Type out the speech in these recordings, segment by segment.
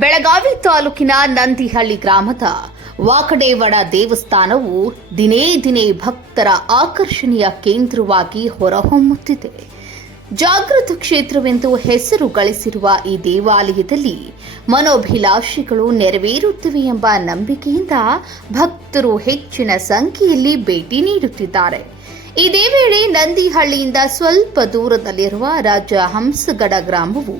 ಬೆಳಗಾವಿ ತಾಲೂಕಿನ ನಂದಿಹಳ್ಳಿ ಗ್ರಾಮದ ವಾಕಡೇವಡ ದೇವಸ್ಥಾನವು ದಿನೇ ದಿನೇ ಭಕ್ತರ ಆಕರ್ಷಣೆಯ ಕೇಂದ್ರವಾಗಿ ಹೊರಹೊಮ್ಮುತ್ತಿದೆ. ಜಾಗೃತ ಕ್ಷೇತ್ರವೆಂದು ಹೆಸರು ಗಳಿಸಿರುವ ಈ ದೇವಾಲಯದಲ್ಲಿ ಮನೋಭಿಲಾಷೆಗಳು ನೆರವೇರುತ್ತಿವೆ ಎಂಬ ನಂಬಿಕೆಯಿಂದ ಭಕ್ತರು ಹೆಚ್ಚಿನ ಸಂಖ್ಯೆಯಲ್ಲಿ ಭೇಟಿ ನೀಡುತ್ತಿದ್ದಾರೆ. ಇದೇ ವೇಳೆ ನಂದಿಹಳ್ಳಿಯಿಂದ ಸ್ವಲ್ಪ ದೂರದಲ್ಲಿರುವ ರಾಜಹಂಸಗಡ ಗ್ರಾಮವು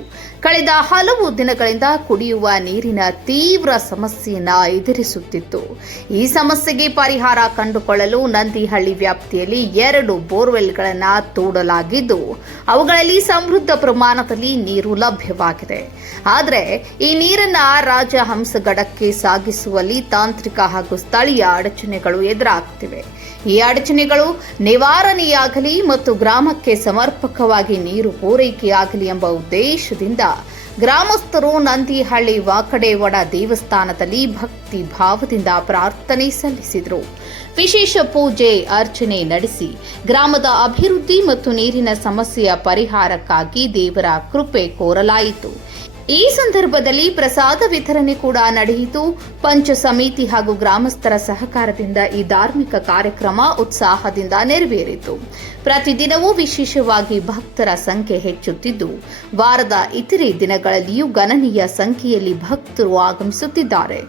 ಕಳೆದ ಹಲವು ದಿನಗಳಿಂದ ಕುಡಿಯುವ ನೀರಿನ ತೀವ್ರ ಸಮಸ್ಯೆಯನ್ನು ಎದುರಿಸುತ್ತಿತ್ತು. ಈ ಸಮಸ್ಯೆಗೆ ಪರಿಹಾರ ಕಂಡುಕೊಳ್ಳಲು ನಂದಿಹಳ್ಳಿ ವ್ಯಾಪ್ತಿಯಲ್ಲಿ 2 ಬೋರ್ವೆಲ್ಗಳನ್ನು ತೋಡಲಾಗಿದ್ದು ಅವುಗಳಲ್ಲಿ ಸಮೃದ್ಧ ಪ್ರಮಾಣದಲ್ಲಿ ನೀರು ಲಭ್ಯವಾಗಿದೆ. ಆದರೆ ಈ ನೀರನ್ನು ರಾಜಹಂಸಗಡಕ್ಕೆ ಸಾಗಿಸುವಲ್ಲಿ ತಾಂತ್ರಿಕ ಹಾಗೂ ಸ್ಥಳೀಯ ಅಡಚಣೆಗಳು ಎದುರಾಗುತ್ತಿವೆ. ಈ ಅಡಚಣೆಗಳು ನಿವಾರಣೆಯಾಗಲಿ ಮತ್ತು ಗ್ರಾಮಕ್ಕೆ ಸಮರ್ಪಕವಾಗಿ ನೀರು ಪೂರೈಕೆಯಾಗಲಿ ಎಂಬ ಉದ್ದೇಶದಿಂದ ಗ್ರಾಮಸ್ಥರು ನಂದಿಹಳ್ಳಿ ವಾಕಡೇವಡ ದೇವಸ್ಥಾನದಲ್ಲಿ ಭಕ್ತಿ ಭಾವದಿಂದ ಪ್ರಾರ್ಥನೆ ಸಲ್ಲಿಸಿದರು. ವಿಶೇಷ ಪೂಜೆ ಅರ್ಚನೆ ನಡೆಸಿ ಗ್ರಾಮದ ಅಭಿವೃದ್ಧಿ ಮತ್ತು ನೀರಿನ ಸಮಸ್ಯೆಯ ಪರಿಹಾರಕ್ಕಾಗಿ ದೇವರ ಕೃಪೆ ಕೋರಲಾಯಿತು. ಈ ಸಂದರ್ಭದಲ್ಲಿ ಪ್ರಸಾದ ವಿತರಣೆ ಕೂಡ ನಡೆಯಿತು. ಪಂಚ ಸಮಿತಿ ಹಾಗೂ ಗ್ರಾಮಸ್ಥರ ಸಹಕಾರದಿಂದ ಈ ಧಾರ್ಮಿಕ ಕಾರ್ಯಕ್ರಮ ಉತ್ಸಾಹದಿಂದ ನೆರವೇರಿತು. ಪ್ರತಿದಿನವೂ ವಿಶೇಷವಾಗಿ ಭಕ್ತರ ಸಂಖ್ಯೆ ಹೆಚ್ಚುತ್ತಿದ್ದು ವಾರದ ಇತರೆ ದಿನಗಳಲ್ಲಿಯೂ ಗಣನೀಯ ಸಂಖ್ಯೆಯಲ್ಲಿ ಭಕ್ತರು ಆಗಮಿಸುತ್ತಿದ್ದಾರೆ.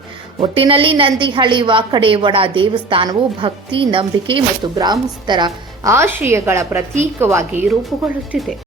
ಒಟ್ಟಿನಲ್ಲಿ ನಂದಿಹಳ್ಳಿ ವಾಕಡೇವಡ ದೇವಸ್ಥಾನವು ಭಕ್ತಿ, ನಂಬಿಕೆ ಮತ್ತು ಗ್ರಾಮಸ್ಥರ ಆಶಯಗಳ ಪ್ರತೀಕವಾಗಿ ರೂಪುಗೊಳ್ಳುತ್ತಿದೆ.